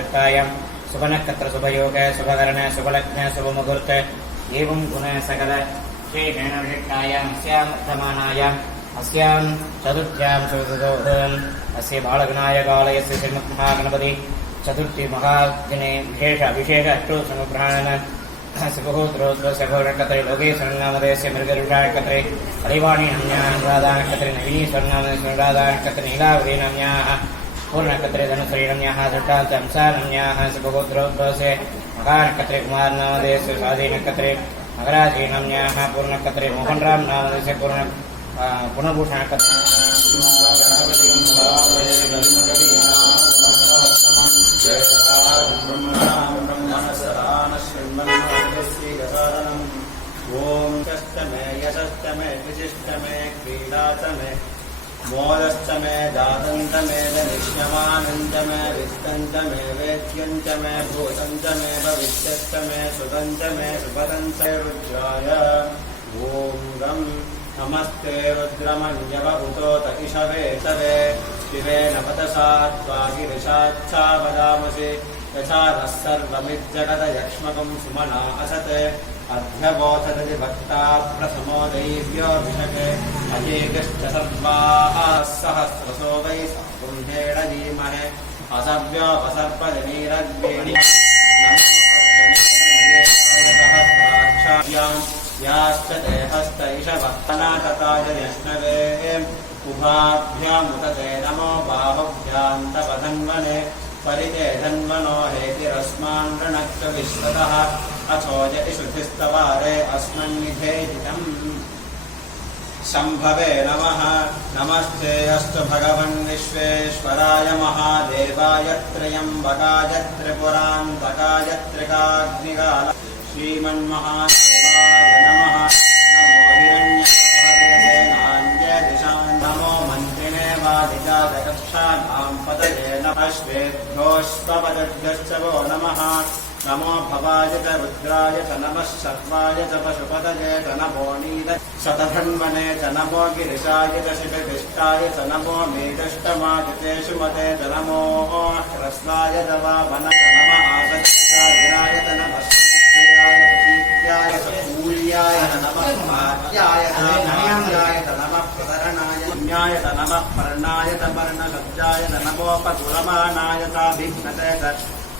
शुभमुहूर्तायां शुभनक्षत्र शुभयोग शुभकरण शुभलग्न शुभमुहूर्त एवं गुण सकल श्रीगणविशिष्टायां अस्यां वर्तमानायाम् अस्यां चतुर्थ्यां शुभदोहम् अस्य बालगणायकालयस्य श्रीमन्महागणपति चतुर्थी महादिने विशेष अष्टोत्सवग्रहण सुबहोत्रोत्सवस्य भवनक्षत्रे लोके स्वर्णामदयस्य मृगरुषानक्षत्रे हरिवाणी नाम्न्याः नवीनी स्वर्णामदयस्य अनुराधानक्षत्रे नीलावरी नाम्न्याः पूर्णनक्षत्रे धनुश्री नाम्न्याः दृष्टान्त अंसा नाम्न्याः सुबहोत्रोत्सवस्य महानक्षत्रे कुमारनामदयस्य स्वाधी नक्षत्रे मकराजी नाम्न्याः पूर्णनक्षत्रे मोहनराम नामदयस्य पुनर्भूषणनक्षत्रे ओम कष्टमे यशस्तमे विशिष्टमे क्रीडातमे मोदस्तमे दातन्तमे दनिष्यमानन्तमे वित्तन्तमे वेद्यन्तमे भूतन्तमे भविष्यस्तमे सुगन्तमे सुपदन्ते रुद्राय ओम गं नमस्ते रुद्रमन्यवभूतोत इषवे तवे शिवे नमतसा त्वागिरिशाच्छा वदामसि यथा नः सर्वमिज्जगदयक्ष्मकं सुमना असते अध्यबोधदति भक्ता प्रथमोदैव्योऽभिषके अजेकश्च सर्वाः सहस्रसो वै कुम्भेण धीमहे असव्योपसर्पजनीरग्वेणि सहस्राक्षाभ्याम् याश्च देहस्त इषभक्तनाथताय यष्णवे उभाभ्यामुतते नमो बाहुभ्यान्तपधन्वने परिते धन्वनो हेतिरस्मान् ऋणक्ष विश्वतः अथोज इषुधिस्तवारे अस्मन्निधेहितम् शम्भवे नमः नमस्ते अस्तु भगवन् विश्वेश्वराय महादेवाय त्र्यम्बकाय त्रिपुरान्तकाय त्रिकाग्निकाल श्रीमन्महादेवाय नमः नमो हिरण्यसेनान्ये दिशान् नमो मन्त्रिणे वादिजातकक्षानां पतये नमः श्वेभ्योऽश्वपदभ्यश्च वो नमः नमो भवाय च रुद्राय च नमः शर्वाय च पशुपतये च नमो नील शतधन्वने च नमो गिरिशाय च शिवविष्टाय च नमो मेदष्टमादितेषु मते च नमो ह्रस्वाय च वामन च नमः आसक्ताय च नमः श्रीयाय च सूर्याय च नमः भाग्याय च नमः प्रतरणाय पुण्याय च नमः पर्णाय च पर्णशब्दाय च नमोपदुरमानाय च भिघ्नते च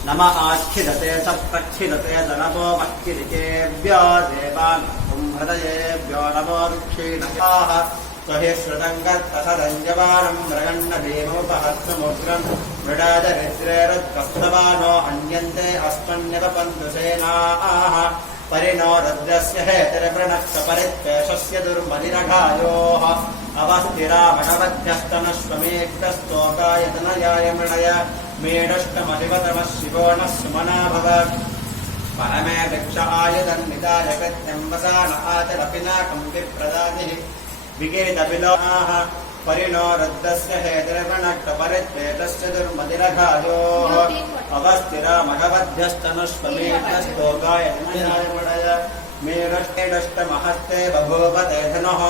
नमः आच्छिदते च प्रच्छिदते च नमो मह्यदिकेभ्यो देवानां नमो दक्षिणयाः त्वहि श्रुतङ्गत्तसदञ्जवानं मृगण्डभीमोपहत्समुग्रं मृडादरिद्रेरुत्कस्तवानो अन्यन्ते अस्मन्यवपन्तु सेनाः परिणो रुद्रस्य हेतिर्वृणश्च परित्वेषस्य दुर्मदिरघायोः अवस्थिरा भगवद्भ्यस्तनश्वमेघ्यस्तोकाय तनयाय मृणय मेढष्टमधिपतमः शिवो नः सुमना भव परमे वृक्ष आयुधन्विताय गत्यम्बसान आचरपिनाकं विप्रदातिः विकीर्तपिलोः परिणो रुद्रस्य हेतिर्वृणक्तपरित्वेषस्य दुर्मदिरघायोः अवस्थिरा भगवद्भ्यस्तनश्वमेघ्यस्तोकाय तनयाय मृणय मेढष्टमहस्ते बभूव ते धनुः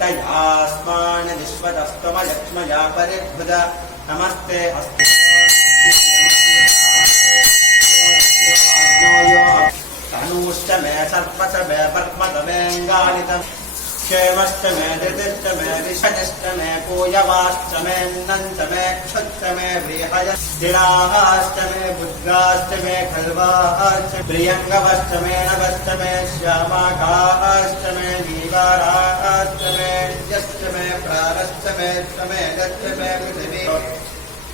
तयास्मान् विश्वतस्तमलक्ष्मया परिभुज नमस्ते अस्ति तनूश्च मे सर्वच मे पर्वत मेऽङ्गालितम् क्षेमश्च मे धृतिश्च मे विषयश्च मे पूयवाश्च मे नञ्च मे क्षुच्च मे बृहयश्चिराश्च मे बुद्गाश्च मे खल्वाश्च प्रियङ्गवश्च मे नवश्च मे श्यामाकाश्च मे दीवाराश्च मे यश्च मे प्रारश्च मे त्वमेदश्च मे पृथिवी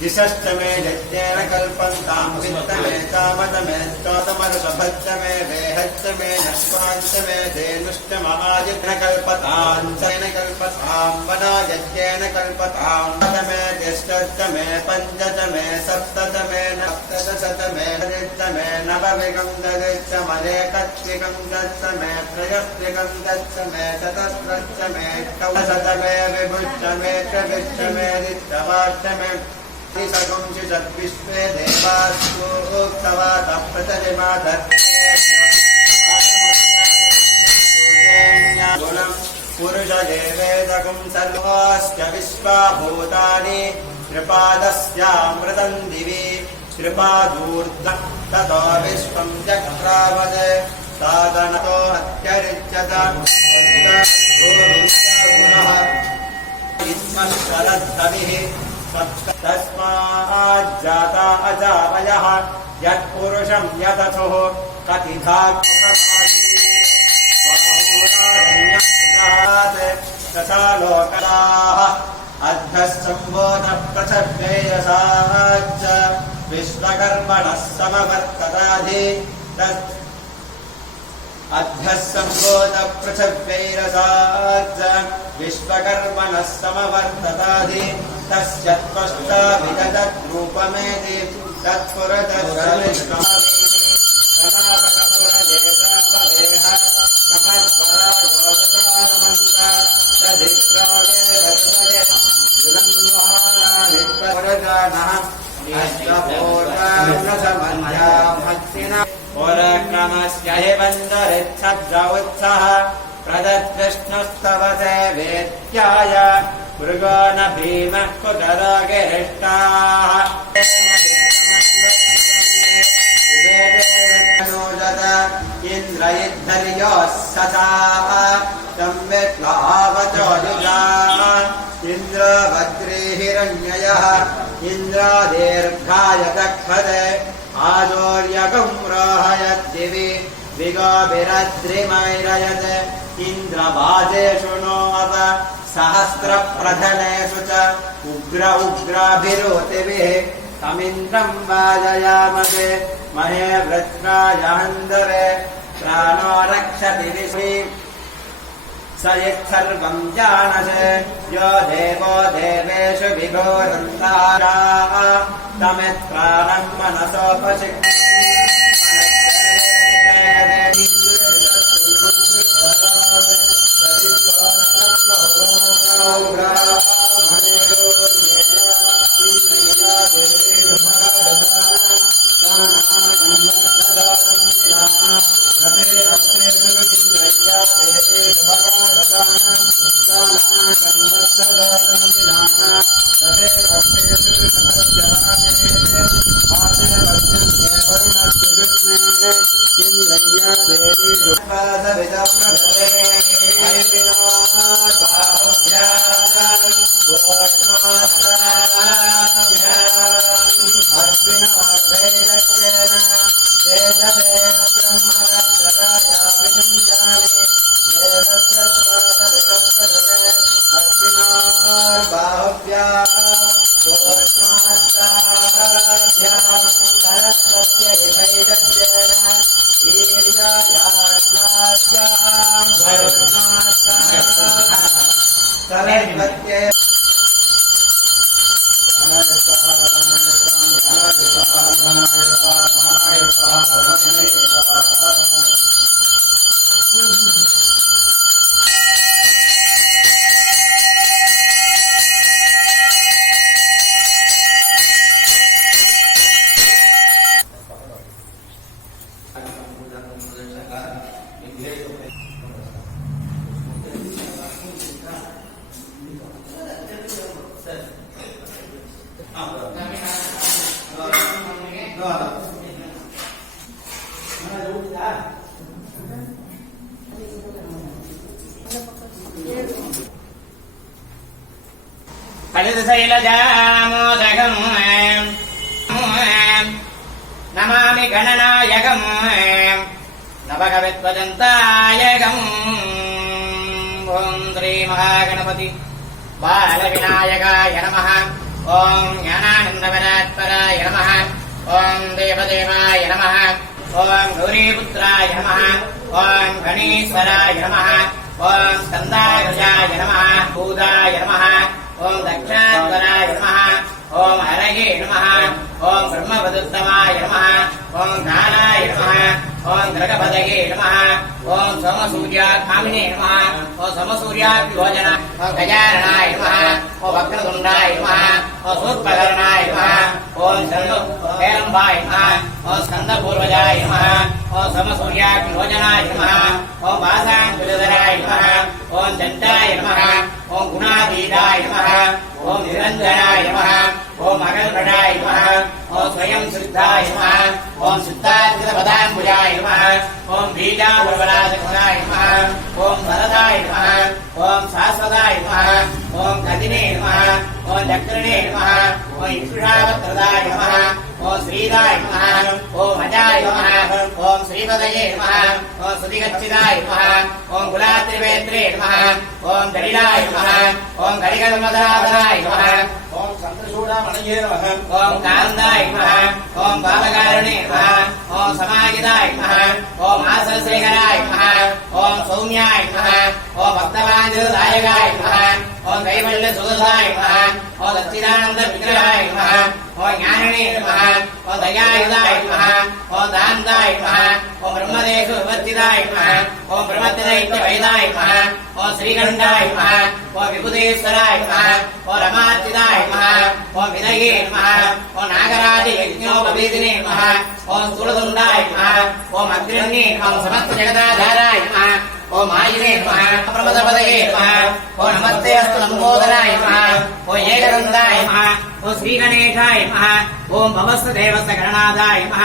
दिशश्च मे यज्ञेन कल्पन्तां वित्त मे चामत मे स्तोतमरुषभश्च मे वेहश्च मे नश्वाञ्च मे धेनुश्च महायज्ञ कल्पताञ्चेन कल्पतां वना यज्ञेन कल्पतां पद मे तिष्ठश्च मे पञ्च च मे सप्त च मे नप्तदश च मे हरिश्च मे नवविगं ददिश्च मदेकत्विगं दश्च मे त्रयस्त्रिगं दश्च मे चतस्रश्च मे कवशत मे विभुश्च मे त्रविश्च मे दित्तवाश्च मे विश्वे देवास्तोक्तवातः प्रतिमाधर्मम् पुरुषदेवेदकं सर्वास्य विश्वाभूतानि त्रिपादस्यामृतं दिवि कृपादूर्ध ततो विश्वं चक्रावद साधनतो अत्यरिच्यत शरद्धविः तस्माज्जाता अजावयः यत्पुरुषं यदथुः कतिधा तथा लोकदाः अध्यः सम्बोधः पृथिव्यैरसाच्च विश्वकर्मणः समवर्तताधि अध्यः सम्बोधः पृथिव्यैरसाच्च विश्वकर्मणः समवर्तताधि तस्य त्वष्टा विदधद्रूपमेति तत्पुरतः पुरक्रमस्य हि बन्धरिच्छब्दौत्सः प्रदद्विष्णुस्तवसे वेत्याय मृगो न भीमः कुटरगिरिष्टाः इन्द्र इद्धर्योः ससाः संवित्वावचो युजाः इन्द्र वज्रे हिरण्ययः इन्द्रादीर्घाय दक्षते आदोर्यगं रोहयद्दिवि विगोभिरद्रिमैरयत् इन्द्रवाजेषु नोऽव सहस्रप्रधनेषु च उग्र उग्राभिरोतिभिः तमिन्द्रं वाजयामहे महे वृत्राय हन्दवे प्राणो रक्षति विश्वे स यत्सर्वं जानसे यो देवो देवेषु विभोरन्ताराः तमित्राणं मनसोपशिक्षति हरितशैलजामोदकम् नमामि गणनायकम् नवकवित्वजन्तायकम् ॐ श्रीमहागणपति बालविनायकाय नमः ॐ ज्ञानानन्दवरात्पराय नमः ॐ देवदेवाय नमः ॐ गौरीपुत्राय नमः ॐ गणेश्वराय नमः ॐ स्कन्दाग्रजाय नमः भूताय नमः ॐ दक्षाध्वराय नमः ॐ हरये नमः ॐ ब्रह्मपदुत्तमाय नमः ॐ कालाय नमः ॐ ग्रगपदये नमः ॐ सोमसूर्याकामिने नमः ॐ सोमसूर्याभिभोजन ॐ गजाननाय नमः ॐ वक्रतुण्डाय नमः ॐ सूर्पकर्णाय नमः ॐ हेरम्बाय नमः ॐ स्कन्दपूर्वजाय नमः ॐ सोमसूर्याभिभोजनाय नमः ॐ वासाङ्कुलधराय नमः ॐ दण्डाय नमः ॐ गुणातीताय नमः ॐ निरञ्जनाय नमः ॐ ओम अगलभटाय नमः ओम स्वयं सिद्धाय नमः ओम सिद्धार्थितपदाम्बुजाय नमः ओम बीजावरवराजगुणाय नमः ओम भरदाय नमः ओम शाश्वताय नमः ओम गदिने नमः ओम चक्रिणे नमः ओम इक्षुषावत्रदाय नमः ओम श्रीदाय नमः ओम अजाय नमः ओम श्रीपदये नमः ओम सुधिगच्छिदाय नमः ओम कुलात्रिवेत्रे नमः ओम दलिलाय नमः ओम गरिगलमदाय नमः ओम संतशूडामणये नमः ओम कान्दाय नमः ओम बालकारणे नमः ओम समाहिताय नमः ओम आसनशेखराय नमः ओम सौम्याय नमः ओम भक्तवाञ्छितदायकाय नमः ओम कैवल्यसुगताय नमः ओम सच्चिदानन्दविग्रहाय नमः ओम ज्ञानिने नमः ओम दयायुधाय नमः ओम दान्ताय नमः ओम ब्रह्मदेशु विवर्जिताय नमः ओम ब्रह्मत्यदैत्यवैदाय नमः ओम श्रीगण्डाय नमः ओम विभुतेश्वराय नमः ओम रमार्चिताय नमः ओम विनये नमः ओम नागराजयज्ञोपवीदिने नमः ओम स्थूलदुण्डाय नमः ओम अग्रण्ये ओम समस्तजगदाधाराय नमः ओम आयुने नमः प्रमदपदये नमः ओम नमस्ते अस्तु लम्बोदराय नमः ओम एकदन्ताय नमः ओम श्रीगणेशाय नमः ओम भवस्य देवस्य गणनादाय नमः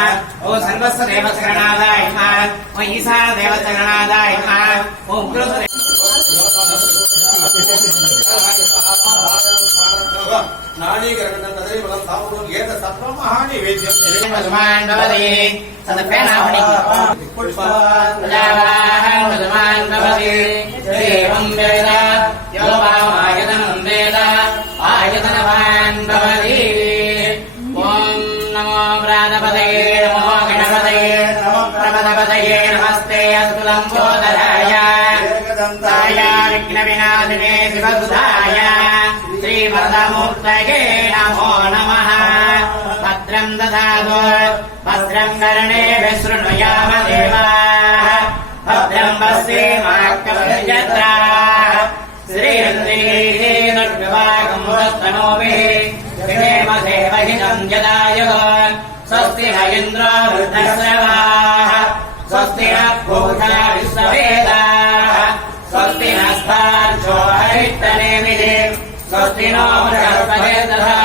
ओम सर्वस्य देवस्य गणनादाय नमः ओम ईशान देवस्य गणनादाय नमः ओम उग्रस्य नाडीकरणं तदैवलं सामूलं एत सर्वमहानि वेद्यं निर्मलमान भवति सदपेनामणि प्रजावाहं मधुमान भवति देवं वेद यो वामायतनं वेद आयतनवान् भवति ॐ नमो व्रातपतये नमो गणपतये नमो प्रमदपतये नमस्ते अस्तु लम्बोदराय एकदन्ताय विघ्नविनाशिने शिवसुधाय श्रीवरदमूर्तये नमो नमः भद्रं दधातु भद्रं कर्णेभिः शृणुयाम देवाः भद्रं पश्येमाक्षभिर्यत्राः श्रीरन्ध्रीर्विभागमुदस्तनोभिः विधेम देवहितं जदायुः स्वस्ति न इन्द्रो वृद्धश्रवाः स्वस्ति न पूषा विश्ववेदाः स्वस्ति नस्तार्क्ष्यो हरिष्ठनेमिः स्वस्ति नो बृहस्पतिर्दधातु